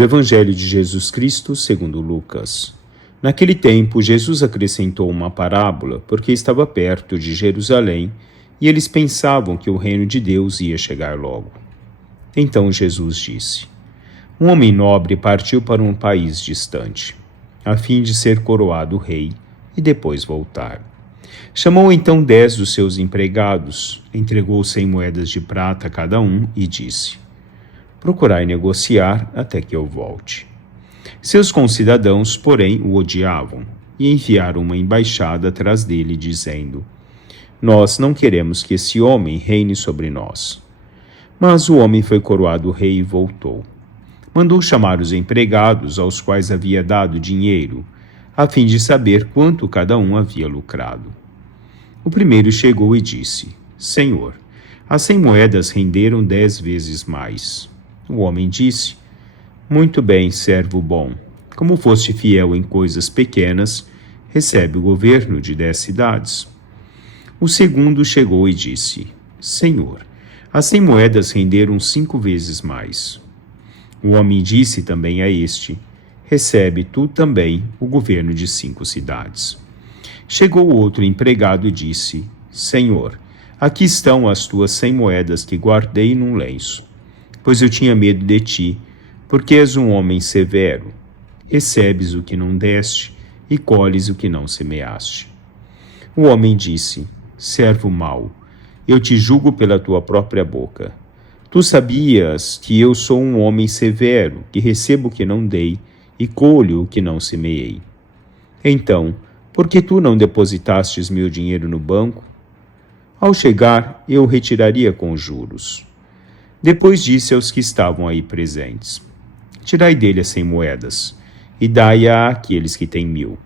Do Evangelho de Jesus Cristo, segundo Lucas. Naquele tempo, Jesus acrescentou uma parábola, porque estava perto de Jerusalém, e eles pensavam que o reino de Deus ia chegar logo. Então Jesus disse: Um homem nobre partiu para um país distante, a fim de ser coroado rei e depois voltar. Chamou então 10 dos seus empregados, entregou 100 moedas de prata a cada um e disse: Procurai negociar até que eu volte. Seus concidadãos, porém, o odiavam e enviaram uma embaixada atrás dele, dizendo: Nós não queremos que esse homem reine sobre nós. Mas o homem foi coroado rei e voltou. Mandou chamar os empregados, aos quais havia dado dinheiro, a fim de saber quanto cada um havia lucrado. O primeiro chegou e disse: Senhor, as 100 moedas renderam 10 vezes mais. O homem disse: Muito bem, servo bom. Como foste fiel em coisas pequenas, recebe o governo de 10 cidades. O segundo chegou e disse: Senhor, as 100 moedas renderam 5 vezes mais. O homem disse também a este: Recebe tu também o governo de 5 cidades. Chegou outro empregado e disse: Senhor, aqui estão as tuas 100 moedas que guardei num lenço, pois eu tinha medo de ti, porque és um homem severo. Recebes o que não deste e colhes o que não semeaste. O homem disse: Servo mau, eu te julgo pela tua própria boca. Tu sabias que eu sou um homem severo, que recebo o que não dei e colho o que não semeei. Então, por que tu não depositastes meu dinheiro no banco? Ao chegar, eu o retiraria com juros. Depois disse aos que estavam aí presentes: Tirai dele as 100 moedas, e dai-a àqueles que têm 1000.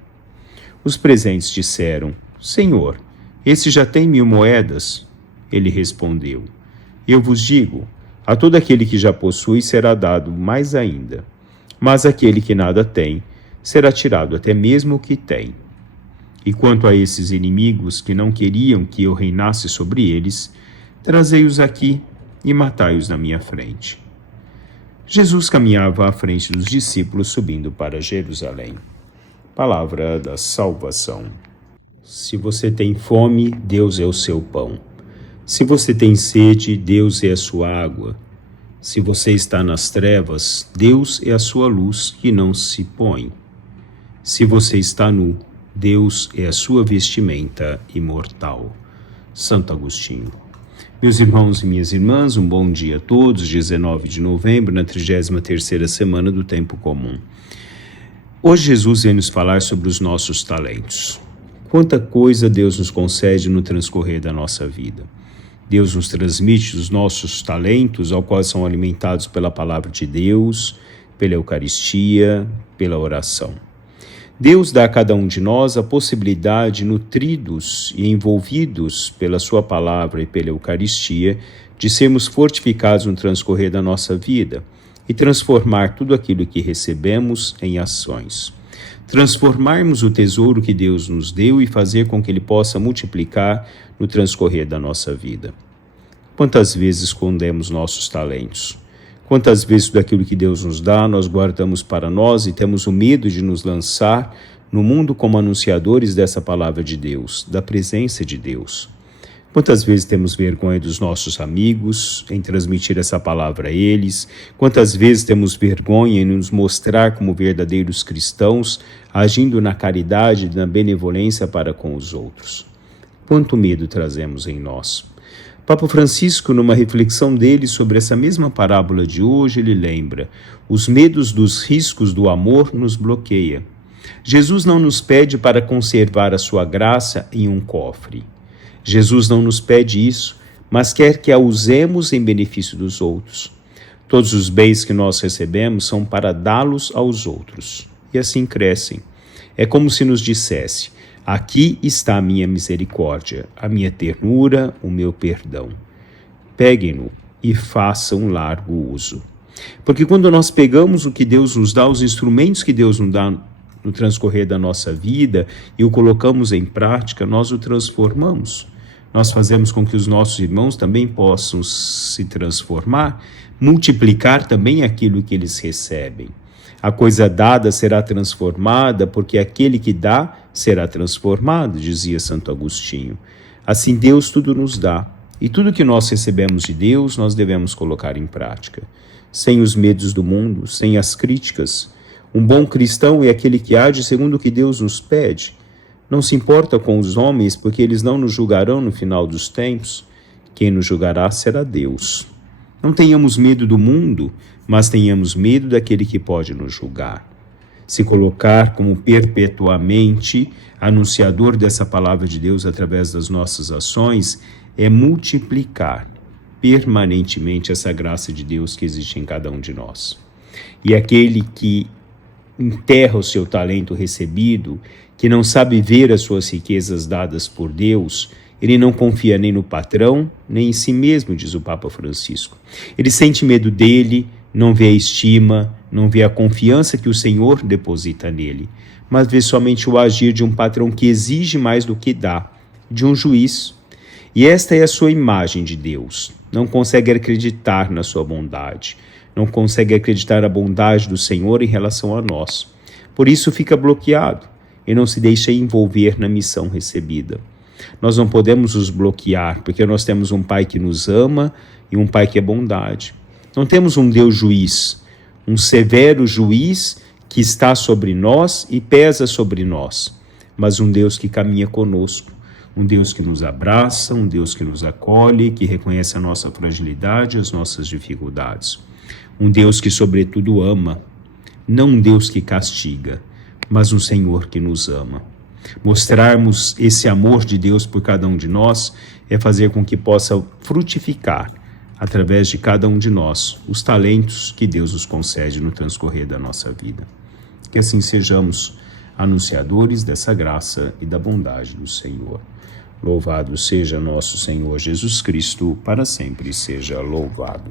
Os presentes disseram: Senhor, esse já tem 1000 moedas. Ele respondeu: Eu vos digo, a todo aquele que já possui será dado mais ainda, mas aquele que nada tem, será tirado até mesmo o que tem. E quanto a esses inimigos que não queriam que eu reinasse sobre eles, trazei-os aqui e matai-os na minha frente. Jesus caminhava à frente dos discípulos, subindo para Jerusalém. Palavra da salvação. Se você tem fome, Deus é o seu pão. Se você tem sede, Deus é a sua água. Se você está nas trevas, Deus é a sua luz que não se põe. Se você está nu, Deus é a sua vestimenta imortal. Santo Agostinho. Meus irmãos e minhas irmãs, um bom dia a todos. 19 de novembro, na 33ª semana do Tempo Comum. Hoje Jesus vem nos falar sobre os nossos talentos. Quanta coisa Deus nos concede no transcorrer da nossa vida. Deus nos transmite os nossos talentos, aos quais são alimentados pela palavra de Deus, pela Eucaristia, pela oração. Deus dá a cada um de nós a possibilidade, nutridos e envolvidos pela sua palavra e pela Eucaristia, de sermos fortificados no transcorrer da nossa vida e transformar tudo aquilo que recebemos em ações. Transformarmos o tesouro que Deus nos deu e fazer com que ele possa multiplicar no transcorrer da nossa vida. Quantas vezes escondemos nossos talentos? Quantas vezes daquilo que Deus nos dá, nós guardamos para nós e temos o medo de nos lançar no mundo como anunciadores dessa palavra de Deus, da presença de Deus? Quantas vezes temos vergonha dos nossos amigos em transmitir essa palavra a eles? Quantas vezes temos vergonha em nos mostrar como verdadeiros cristãos, agindo na caridade e na benevolência para com os outros? Quanto medo trazemos em nós? Papa Francisco, numa reflexão dele sobre essa mesma parábola de hoje, ele lembra: os medos dos riscos do amor nos bloqueia. Jesus não nos pede para conservar a sua graça em um cofre. Jesus não nos pede isso, mas quer que a usemos em benefício dos outros. Todos os bens que nós recebemos são para dá-los aos outros, e assim crescem. É como se nos dissesse: aqui está a minha misericórdia, a minha ternura, o meu perdão. Peguem-no e façam largo uso. Porque quando nós pegamos o que Deus nos dá, os instrumentos que Deus nos dá no transcorrer da nossa vida, e o colocamos em prática, nós o transformamos. Nós fazemos com que os nossos irmãos também possam se transformar, multiplicar também aquilo que eles recebem. A coisa dada será transformada, porque aquele que dá será transformado, dizia Santo Agostinho. Assim Deus tudo nos dá, e tudo que nós recebemos de Deus nós devemos colocar em prática. Sem os medos do mundo, sem as críticas. Um bom cristão é aquele que age segundo o que Deus nos pede. Não se importa com os homens, porque eles não nos julgarão no final dos tempos. Quem nos julgará será Deus. Não tenhamos medo do mundo, mas tenhamos medo daquele que pode nos julgar. Se colocar como perpetuamente anunciador dessa palavra de Deus através das nossas ações é multiplicar permanentemente essa graça de Deus que existe em cada um de nós. E aquele que enterra o seu talento recebido, que não sabe ver as suas riquezas dadas por Deus, ele não confia nem no patrão, nem em si mesmo, diz o Papa Francisco. Ele sente medo dele, não vê a estima, não vê a confiança que o Senhor deposita nele, mas vê somente o agir de um patrão que exige mais do que dá, de um juiz. E esta é a sua imagem de Deus. Não consegue acreditar na sua bondade, não consegue acreditar na bondade do Senhor em relação a nós. Por isso fica bloqueado e não se deixa envolver na missão recebida. Nós não podemos nos bloquear, porque nós temos um Pai que nos ama e um Pai que é bondade. Não temos um Deus juiz, um severo juiz que está sobre nós e pesa sobre nós, mas um Deus que caminha conosco, um Deus que nos abraça, um Deus que nos acolhe, que reconhece a nossa fragilidade e as nossas dificuldades. Um Deus que, sobretudo, ama, não um Deus que castiga, mas um Senhor que nos ama. Mostrarmos esse amor de Deus por cada um de nós é fazer com que possa frutificar, através de cada um de nós, os talentos que Deus nos concede no transcorrer da nossa vida. Que assim sejamos anunciadores dessa graça e da bondade do Senhor. Louvado seja nosso Senhor Jesus Cristo, para sempre seja louvado.